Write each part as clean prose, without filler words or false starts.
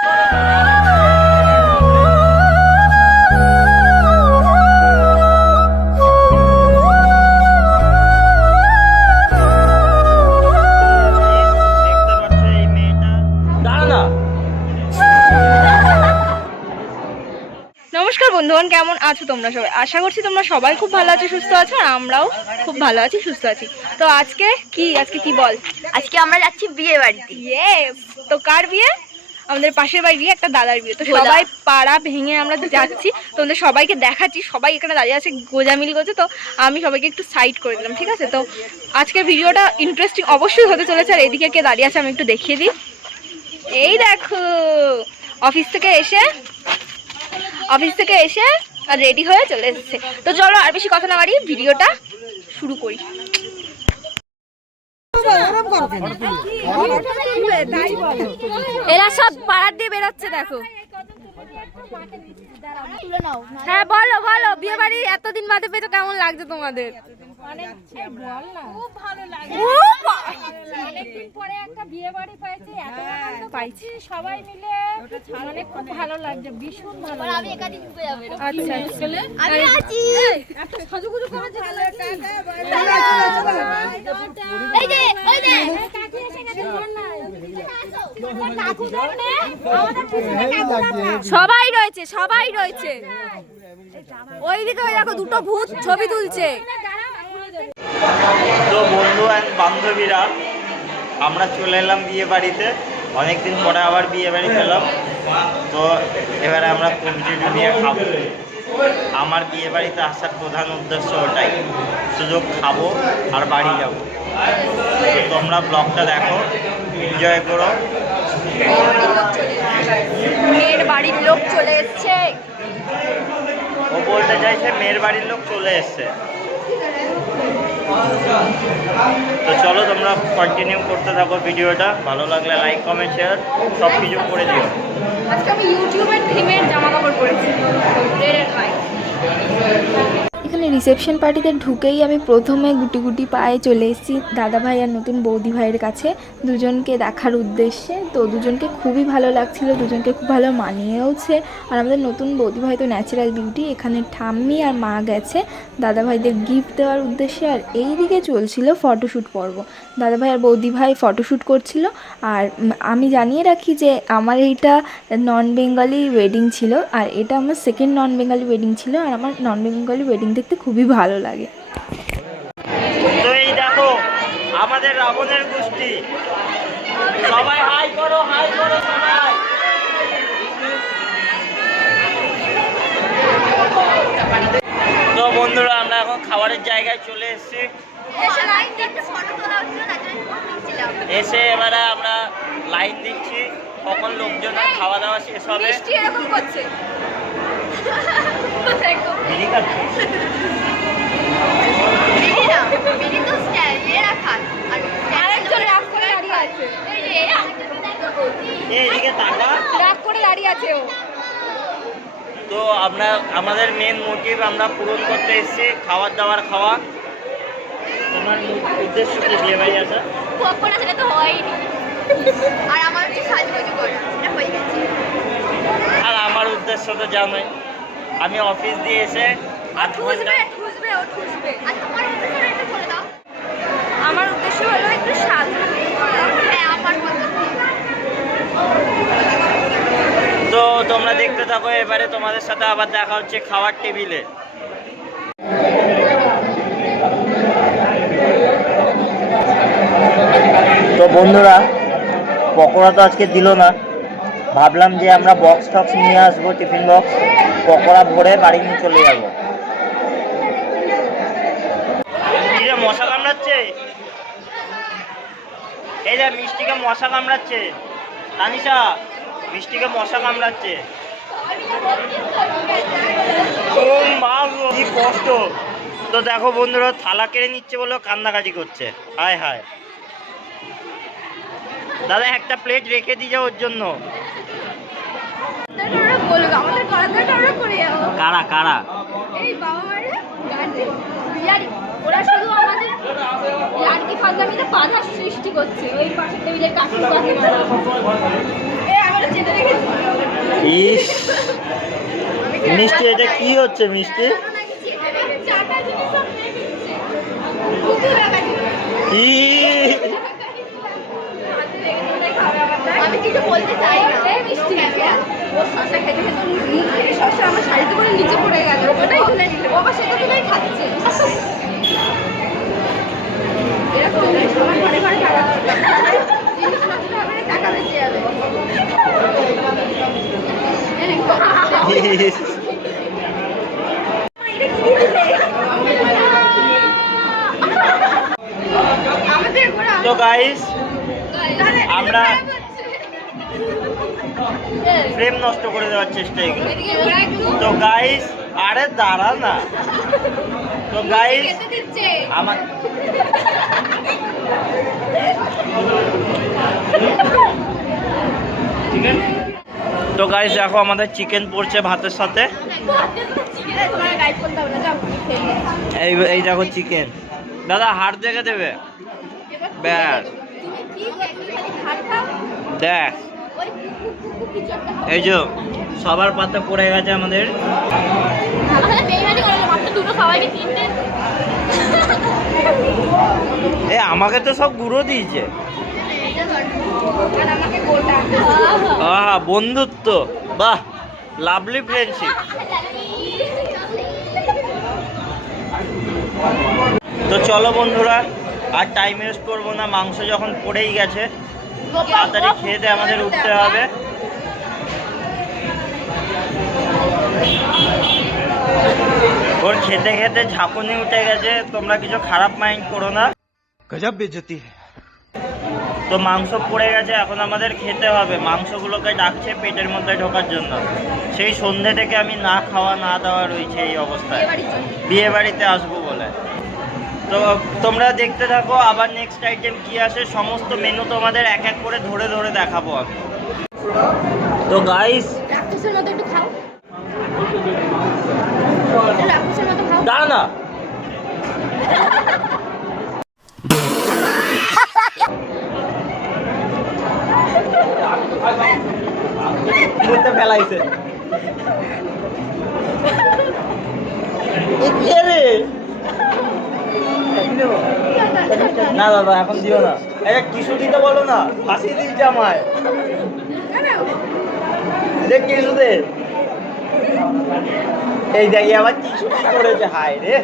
নমস্কার বন্ধুগণ, কেমন আছো তোমরা সবাই? আশা করছি তোমরা সবাই খুব ভালো আছো, সুস্থ আছো, আর আমরাও খুব ভালো আছি, সুস্থ আছি। তো আজকে কি বল? আজকে আমরা যাচ্ছি বিয়ে বাড়িতে। ইয়েস। তো কার বিয়ে? আমাদের পাশের বাড়ির বিয়ে, একটা দাদার বিয়ে। তো সবাই পাড়া ভেঙে আমরা যাচ্ছি, তোমাদের সবাইকে দেখাচ্ছি। সবাই এখানে দাঁড়িয়ে আছে, গোজামিল করছে, তো আমি সবাইকে একটু সাইড করে দিলাম, ঠিক আছে? তো আজকের ভিডিওটা ইন্টারেস্টিং অবশ্যই হতে চলেছে। আর এদিকে কে দাঁড়িয়ে আছে আমি একটু দেখিয়ে দিই। এই দেখো, অফিস থেকে এসে আর রেডি হয়ে চলে এসেছে। তো চলো আর বেশি কথা না বাড়ি, ভিডিওটা শুরু করি। এরা সব পাড়ার দিয়ে বেরোচ্ছে, দেখো। হ্যাঁ বলো বিয়ে বাড়ি এতদিন বাদে পেয়ে কেমন লাগছে তোমাদের? সবাই মিলে মানে খুব ভালো লাগছে, ভীষণ ভালো। আচ্ছা সবাই রয়েছে ওইদিকে। ওই দেখো, দুটো ভূত ছবি তুলছে। তো বন্ধু আর বান্ধবীরা আমরা চলে এলাম বিয়ে বাড়িতে। অনেকদিন পরে আবার বিয়ে বাড়ি পেলাম। তো এবারে আমরা কবজি নিয়ে খাবো। আমার বিয়ে বাড়িতে আসার প্রধান উদ্দেশ্য ওটাই, শুধু খাবো আর বাড়ি যাবো। তোমরা ব্লগটা দেখো, এনজয় করো। মেয়ের বাড়ির লোক চলে এসছে। ও বলতে চাইছে মেয়ের বাড়ির লোক চলে এসছে। তো চলো তোমরা কন্টিনিউ করতে থাকো ভিডিওটা। ভালো লাগলে লাইক, কমেন্ট, শেয়ার সব কিছু করে দিও। আজকে আমি ইউটিউবের থিমের জামা কাপড় পরেছি, রেড এন্ড হোয়াইট। এখানে রিসেপশন পার্টিতে ঢুকেই আমি প্রথমে গুটি গুটি পায়ে চলে এসেছি দাদা ভাই আর নতুন বৌদি ভাইয়ের কাছে, দুজনকে দেখার উদ্দেশ্যে। তো দুজনকে খুবই ভালো লাগছিল, দুজনকে খুব ভালো মানিয়েওছে। আর আমাদের নতুন বৌদি ভাই তো ন্যাচারাল বিউটি। এখানে ঠাম্মি আর মা গেছে দাদা ভাইদের গিফট দেওয়ার উদ্দেশ্যে। আর এই দিকে চলছিল ফটোশ্যুট পর্ব। দাদা ভাই আর বৌদি ভাই ফটোশ্যুট করছিল। আর আমি জানিয়ে রাখি যে আমার এইটা নন বেঙ্গলি ওয়েডিং ছিল, আর এটা আমার সেকেন্ড নন বেঙ্গলি ওয়েডিং ছিল। আর আমার নন বেঙ্গলি ওয়েডিং দেখতে খুবই ভালো লাগে। তো এই দেখো আমাদের রাবণের গোষ্ঠী, সবাই হাই করো সবাই। তো বন্ধুরা আমরা এখন খাবারের জায়গায় চলে এসেছি। এসে এবারে আমরা লাইন দিচ্ছি, কখন লোকজনের খাওয়া দাওয়া শেষ হবে। এরকম করছে, বিড়ি খাচ্ছি। এইদিকে তাকা, রাগ করে দাঁড়িয়ে আছে ও। তো আমরা আমাদের মেন মোটিভ আমরা পূরণ করতে এসেছি, খাবার দাবার খাওয়া। তোমার উদ্দেশ্য কি বিয়ে বাড়ি আসা? সেটা তো হয়নি, আর আমার হচ্ছে সাজুগুজু করা, সেটা হয়ে গেছে। আর আমার উদ্দেশ্য তো জানোই, আমি অফিস দিয়ে এসে 8 ঘন্টা। আর তোমার উদ্দেশ্য একটু বলে দাও। আমার উদ্দেশ্য হলো একটু সাজু। হ্যাঁ, আমার কথা। তো তোমরা দেখতে থাকো, এবারে তোমাদের সাথে আবার দেখা হচ্ছে খাওয়ার টেবিলে। তো বন্ধুরা পকোড়া তো আজকে দিল না, ভাবলাম যে আমরা বক্স টক্স নিয়ে আসবো, টিফিন বক্স, পকোড়া ভরে বাড়ি নিয়ে চলে যাবো। মশা কামড়াচ্ছে, এই যে মিষ্টিকে মশা কামড়াচ্ছে। তানিশা, মিষ্টিকে মশা কামড়াচ্ছে। ও মা, কি কষ্ট। তো দেখো বন্ধুরা থালা কেড়ে নিচ্ছে বলে কান্নাকাটি করছে। হায় হায়, দাদা একটা প্লেট রেখে দিয়ে যাও ওর জন্য। কারা কারা? ওরা শুধু আমাদের লাড়কি ফাজলামিতে বাধা সৃষ্টি করছে। ওই পাশের টেবিলের কাকু কাকিমারা ইস মিষ্টি, এটা কি হচ্ছে মিষ্টি? ই আমি কিছু বলতে চাই না। মিষ্টি ও শসা খেতে খেতে শসা আমার শাড়িতে করে নিচে পড়ে গেল, ওটাই তুলে নিল, ও আবার সেটা তুলেই খাচ্ছে। এরকম সবার ঘরে ঘরে টাকা দরকার, জিনিস নষ্ট হবে না, টাকা বেঁচে যাবে। তো গাইস আমরা ফ্রেম নষ্ট করে দেওয়ার চেষ্টা এগুলো। তো গাইস আরে দাঁড়া না। তো গাইস আমার তো গাইস দেখো আমাদের চিকেন পড়ছে ভাতের সাথে। এই দেখো চিকেন, দাদা হাড় দেখে দেবে ব্যাস। দেখ এই যে সবার পাতে পড়ে গেছে আমাদের। এ আমাকে তো সব গুঁড়ো দিয়েছে। আহা বন্ধুত্ব, বাহ লাভলি ফ্রেন্ডশিপ। তো চলো বন্ধুরা আর টাইম ওয়েস্ট করবো না, মাংস যখন পড়েই গেছে তাড়াতাড়ি খেয়ে দিয়ে আমাদের উঠতে হবে। ওর খেতে খেতে ঝাঁকুনি উঠে গেছে, তোমরা কিছু খারাপ মাইন্ড করো না। গজব বেজতি। তো মাংস পড়ে গেছে, এখন আমাদের খেতে হবে। মাংসগুলোকে ডাকছে পেটের মধ্যে ঢোকার জন্য। সেই সন্ধ্যে থেকে আমি না খাওয়া না দাওয়া রয়েছে এই অবস্থায়, বিয়ে বাড়িতে আসবো বলে। তো তোমরা দেখতে থাকো, আবার নেক্সট আইটেম কি আসে সমস্ত মেনু তোমাদের এক এক করে ধরে ধরে দেখাবো আমি। তো গাইস দাঁড়া না, ফেলাইছে না দাদা এখন দিও না, একটা টিস্যু দিতে বলো না, ফাঁসি দিয়েছে আমায়। দেখ টিস্যু দে, এই দেখি আবার টিস্যু করেছে, হায় রে।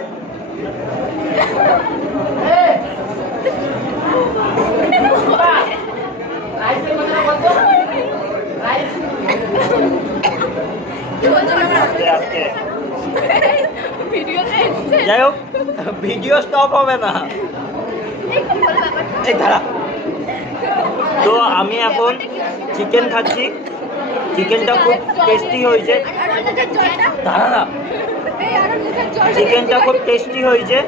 যাই হোক ভিডিও স্টপ হবে না, এই ধারা। তো আমি এখন চিকেন খাচ্ছি, চিকেনটা খুব টেস্টি হয়েছে। ধারা না, চিকেনটা খুব টেস্টি হয়েছে।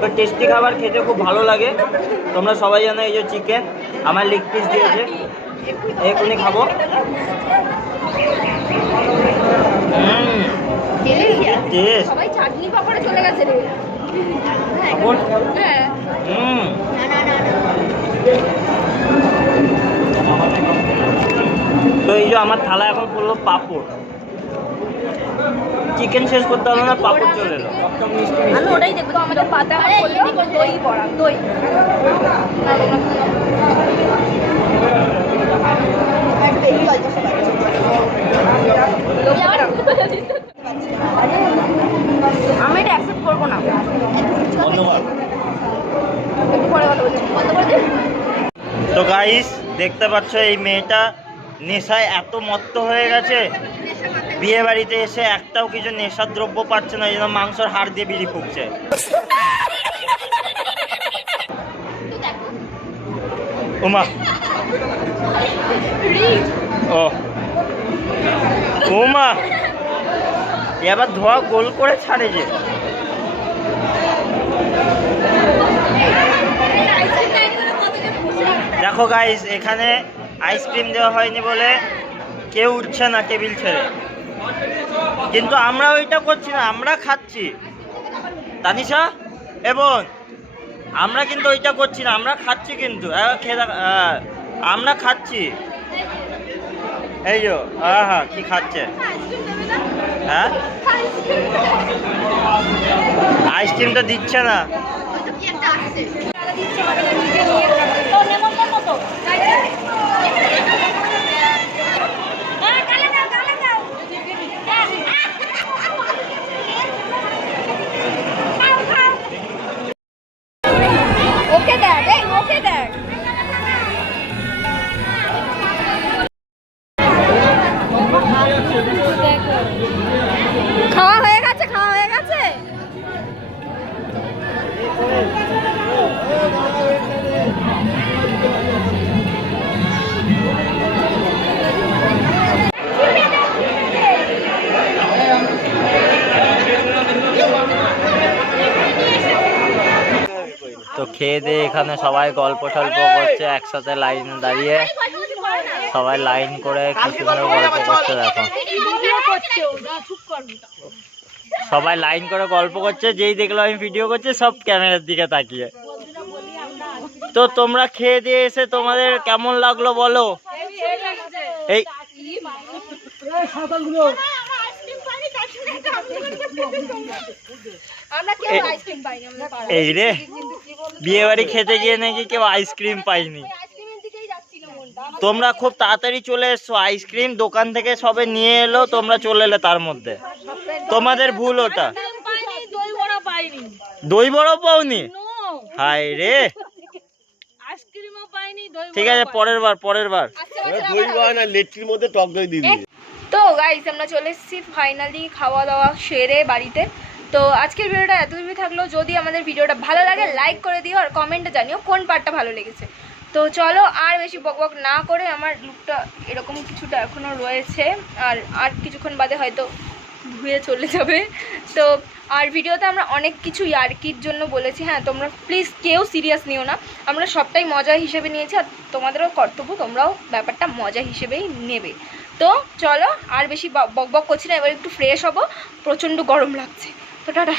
তো টেস্টি খাবার খেতে খুব ভালো লাগে, তোমরা সবাই জানো। এই যে চিকেন আমার লেগ পিস দিয়েছে, এখনই খাবো। সবাই চাটনি পাপড়ে চলে গেছে রে। তো এই যে আমার থালা এখন পড়লো পাপড়। চিকেন শেষ করতে হবে না, পাপড় চলে এলো। আমি ওটাই দেখবো, আমাদের পাতা দই পড়া, দই আমি এটা অ্যাকসেপ্ট করবো না। তো গাইস দেখতে পাচ্ছ এই মেয়েটা নেশায় এত মত্ত হয়ে গেছে, বিয়ে বাড়িতে এসে একটাও কিছু নেশার দ্রব্য পাচ্ছে না, এই জন্য মাংসর হাড় দিয়ে বিড়ি ফুঁকছে। ওমা ও ওমা এবার ধোয়া গোল করে ছাড়ে যে। দেখো গাইস এখানে আইসক্রিম দেওয়া হয়নি বলে কেউ উঠছে না টেবিল ছেড়ে, কিন্তু আমরা ওইটা করছি না, আমরা খাচ্ছি। তানিশা এবং আমরা কিন্তু ওইটা করছি না, আমরা খাচ্ছি। কিন্তু খেয়ে আমরা খাচ্ছি। এই যো হ্যাঁ কি খাচ্ছে? হ্যাঁ আইসক্রিমটা দিচ্ছে না। কি একটা আসছে তো নেমন্তন্ন তো ওকে দেখ, এই ওকে দেখ। খাওয়া হয়ে গেছে, খাওয়া হয়ে গেছে। তো খেয়ে দিয়ে এখানে সবাই গল্প টল্প করছে একসাথে লাইনে দাঁড়িয়ে, সবাই লাইন করে কি সুন্দর গল্প করছে। দেখো সবাই লাইন করে গল্প করছে, যেই দেখলো আমি ভিডিও করছি সব ক্যামেরার দিকে তাকিয়ে। তো তোমরা খেয়ে দিয়ে এসে তোমাদের কেমন লাগলো বলো? এই আমরা কেউ আইসক্রিম পাইনি আমাদের পাড়ায়। এই রে বিয়ে বাড়ি খেতে গিয়ে নাকি কেউ আইসক্রিম পাইনি। আইসক্রিমের দিকেই যাচ্ছিল মনটা। তোমরা খুব তাড়াতাড়ি চলে এসছো, আইসক্রিম দোকান থেকে সবে নিয়ে এলো, তোমরা চলে এলে তার মধ্যে। তোমাদের ভুল ওটা। পাইনি, দই বড়া পাইনি, দই বড় পাওনি? হায় রে, আইসক্রিমও পাইনি, দই ঠিক আছে পরের বার। দই বড়া না লেট্রির মধ্যে টক দই দিবি। তো গাইস আমরা চলে এসেছি ফাইনালি খাওয়া দাওয়া সেরে বাড়িতে। তো আজকের ভিডিওটা এতটুকুই থাকলো। যদি আমাদের ভিডিওটা ভালো লাগে লাইক করে দিও আর কমেন্টে জানিও কোন পার্টটা ভালো লেগেছে। তো চলো আর বেশি বকবক না করে, আমার লুকটা এরকম কিছুটা এখনও রয়েছে, আর কিছুক্ষণ বাদে হয়তো ধুয়ে চলে যাবে। তো আর ভিডিওতে আমরা অনেক কিছু ইয়ার্কির জন্য বলেছি, হ্যাঁ তোমরা প্লিজ কেউ সিরিয়াস নিও না, আমরা সবটাই মজা হিসেবে নিয়েছি, আর তোমাদেরও কর্তব্য তোমরাও ব্যাপারটা মজা হিসেবেই নেবে। তো চলো আর বেশি বকবক করছি না, এবার একটু ফ্রেশ হবো, প্রচণ্ড গরম লাগছে। তো টাটা।